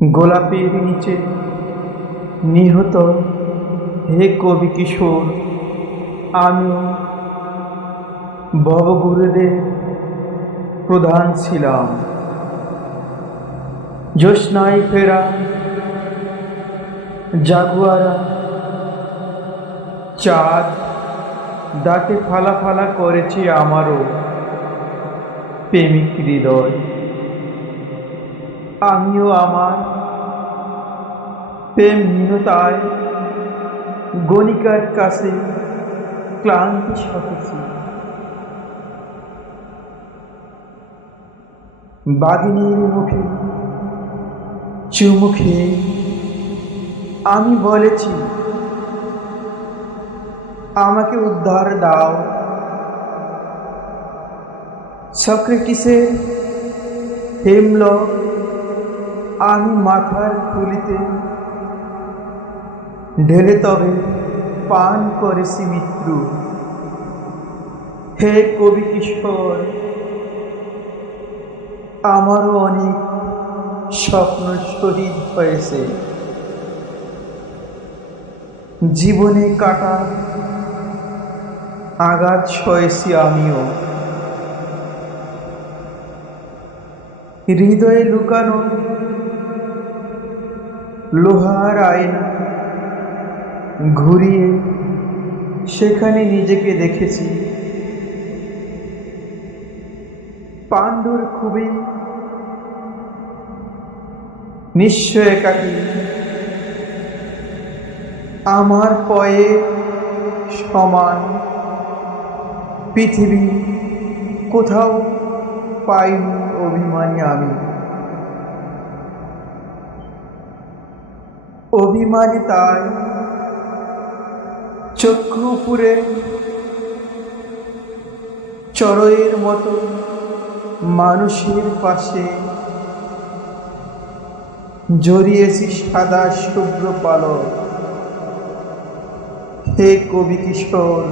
গোলাপের নিচে নিহত হে কবি কিশোর, আমি ভবঘুরেদের প্রধান ছিলাম। জ্যোৎস্নায় ফেরা জাগুয়ারা চাঁদ দাঁতে ফালা ফালা করেছে আমারও প্রেমিক হৃদয়। আমিও আমার প্রেমহীনতায় গণিকার কাছে ক্লান্তি সহেছি। বাঘিনীর মুখে চুমু খেয়ে আমি বলেছি, আমাকে উদ্ধার দাও। সক্রেটিসের হেমলক আমি মাথার খুলিতে ঢেলে তবে পান করেছি মৃত্যু। হে কবি কিশোর, আমারও অনেক স্বপ্ন শহীদ হয়েছে। জীবনে কাটা আঘাত সয়েছি আমিও। হৃদয়ে লুকানো লোহার আয়না ঘুরিয়ে সেখানে নিজেকে দেখেছি। পাণ্ডুর খুবই নিঃস্ব একাকী আমার পয়ে সমান পৃথিবী কোথাও পাইনি অভিমানী আমি। অভিমানী তাই চক্ষু পুরে চড়ইয়ের মতো মানুষের পাশে জড়িয়েছি সাদা শুভ্র পালক। হে কবি কিশোর,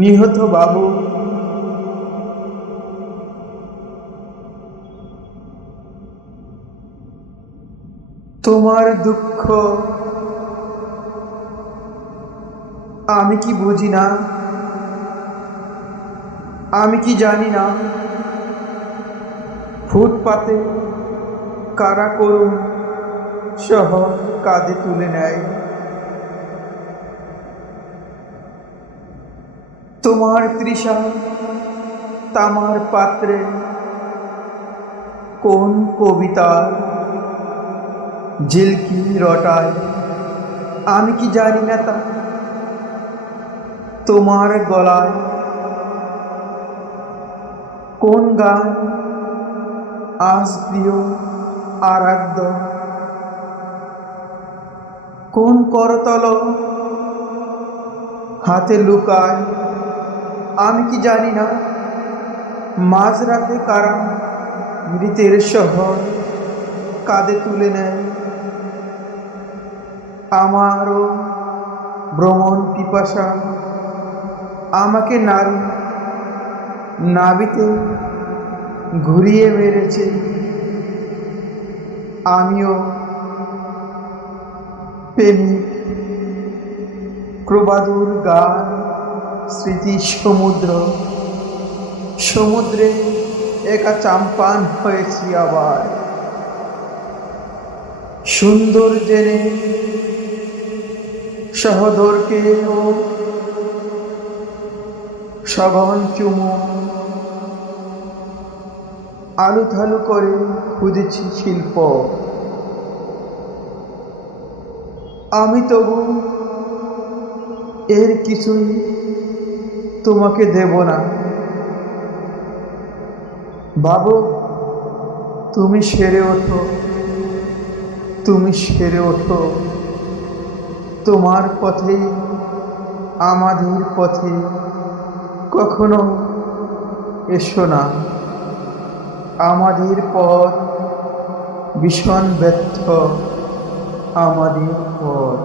নিহত বাবু, তোমার দুঃখ আমি কি বুঝি না? আমি কি জানি না ফুটপাতে কারা করুণ শহর কাঁধে তুলে নেয়? তোমার তৃষা তামার পাত্রে কোন কবিতার ঝিলকি রটায় আমি কি জানি না তা? তোমার গলায় কোন গান আজ প্রিয় আরাধ্য? কোন করতল হাতে লুকায় আমি কি জানি না? মাঝরাতে কারা মৃতের শহর কাঁধে তুলে নেয়? আমারও ভ্রমণ পিপাসা আমাকে নারী নাবিতে ঘুরিয়ে মেরেছে। আমিও প্রেমিক প্রবাদুর গান স্মৃতি সমুদ্র সমুদ্রে একা চাম্পান হয়েছি আবার। সুন্দর জেনে সহদরকে ও সঘন চুমু আলুথালু করে খুঁজেছি শিল্প। আমি তবু এর কিছুই তোমাকে দেব না। বাবু, তুমি সেরে ওঠো, তুমি সেরে ওঠো। তোমার পথে আমাদের পথে কখনো এসো না। আমাদের পথ ভীষণ ব্যর্থ, আমাদের পথ।